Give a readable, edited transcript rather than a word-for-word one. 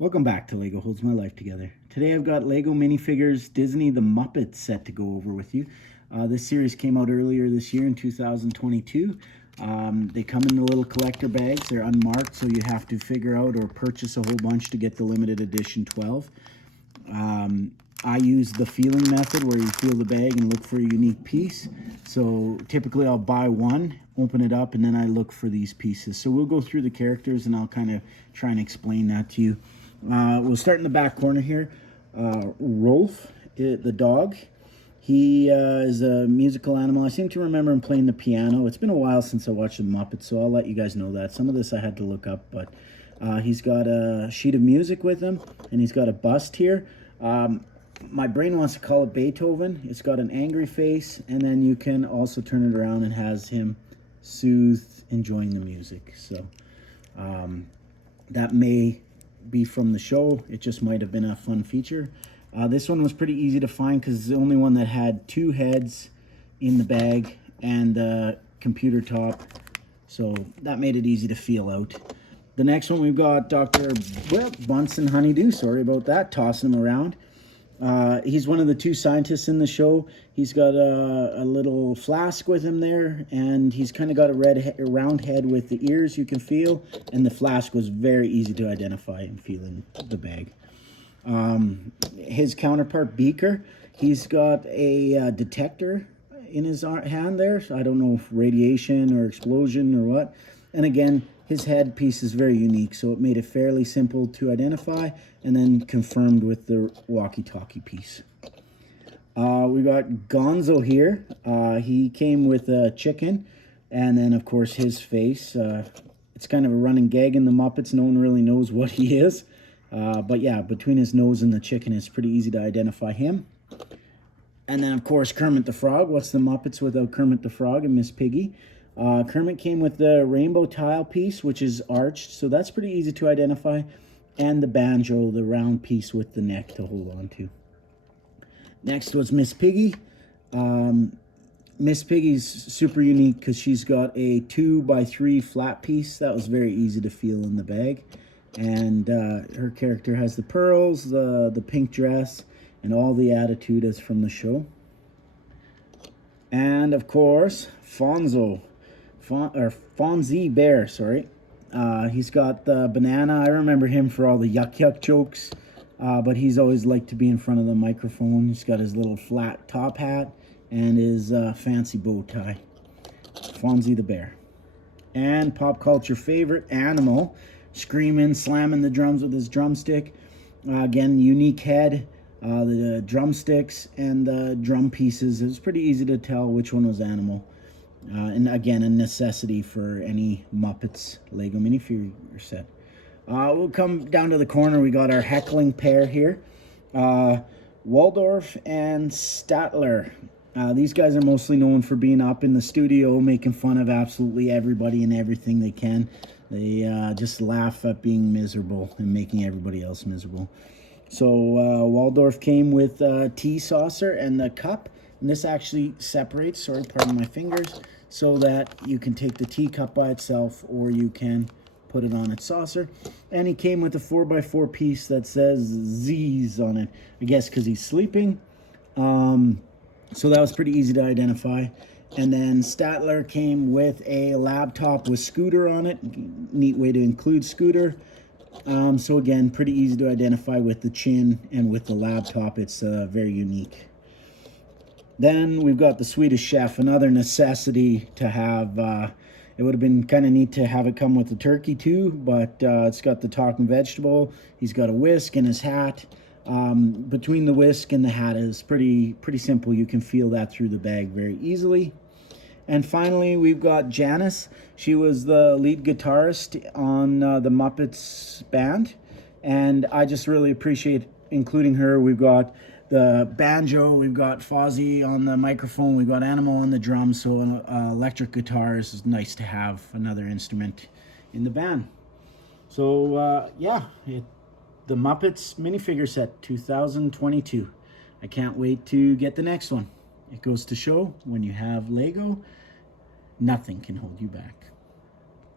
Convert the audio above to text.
Welcome back to Lego Holds My Life Together. Today I've got Lego Minifigures Disney The Muppets set to go over with you. This series came out earlier this year in 2022. They come in the little collector bags. They're unmarked, so you have to figure out or purchase a whole bunch to get the limited edition 12. I use the feeling method where you feel the bag and look for a unique piece. So typically I'll buy one, open it up, and then I look for these pieces. So we'll go through the characters and I'll kind of try and explain that to you. We'll start in the back corner here. Rowlf, the dog. He is a musical animal. I seem to remember him playing the piano. It's been a while since I watched the Muppets, so I'll let you guys know that. Some of this I had to look up, but he's got a sheet of music with him, and he's got a bust here. My brain wants to call it Beethoven. It's got an angry face, and then you can also turn it around and has him soothed, enjoying the music. So that may be from the show. It just might have been a fun feature. This one was pretty easy to find because it's the only one that had two heads in the bag and the computer top, so that made it easy to feel out. The next one we've got Dr. Bunsen Honeydew, sorry about that, tossing him around. He's one of the two scientists in the show. He's got a little flask with him there, and he's kind of got a round head with the ears you can feel, and the flask was very easy to identify and feel in the bag. His counterpart, Beaker, he's got a detector in his hand there. So I don't know if radiation or explosion or what. And again, his headpiece is very unique, so it made it fairly simple to identify, and then confirmed with the walkie-talkie piece. We got Gonzo here. He came with a chicken, and then of course his face. It's kind of a running gag in the Muppets. No one really knows what he is. But yeah, between his nose and the chicken, it's pretty easy to identify him. And then of course Kermit the Frog. What's the Muppets without Kermit the Frog and Miss Piggy? Kermit came with the rainbow tile piece, which is arched, so that's pretty easy to identify. And the banjo, the round piece with the neck to hold on to. Next was Miss Piggy. Miss Piggy's super unique because she's got a 2x3 flat piece. That was very easy to feel in the bag. And her character has the pearls, the pink dress, and all the attitude as from the show. And of course, Fozzie Bear, sorry. He's got the banana. I remember him for all the yuck jokes, but he's always liked to be in front of the microphone. He's got his little flat top hat and his fancy bow tie. Fozzie the Bear. And pop culture favorite animal, screaming, slamming the drums with his drumstick. Again, unique head, the drumsticks, and the drum pieces. It was pretty easy to tell which one was animal. And again, a necessity for any Muppets Lego minifigure set. We'll come down to the corner. We got our heckling pair here. Waldorf and Statler. These guys are mostly known for being up in the studio, making fun of absolutely everybody and everything they can. They just laugh at being miserable and making everybody else miserable. So Waldorf came with a tea saucer and the cup. And this actually separates, sorry, pardon my fingers, so that you can take the teacup by itself or you can put it on its saucer. And he came with a 4x4 piece that says Z's on it, I guess because he's sleeping. So that was pretty easy to identify. And then Statler came with a laptop with Scooter on it. Neat way to include Scooter. So again, pretty easy to identify with the chin and with the laptop. It's very unique. Then we've got the Swedish chef, another necessity to have. It would have been kind of neat to have it come with the turkey too, but it's got the talking vegetable. He's got a whisk and his hat. Between the whisk and the hat is pretty simple. You can feel that through the bag very easily. And finally, we've got Janice. She was the lead guitarist on the Muppets band, and I just really appreciate including her. We've got the banjo, we've got Fozzie on the microphone, we've got Animal on the drums, so an electric guitar is nice to have another instrument in the band. So yeah, the Muppets minifigure set 2022. I can't wait to get the next one. It goes to show when you have Lego, nothing can hold you back.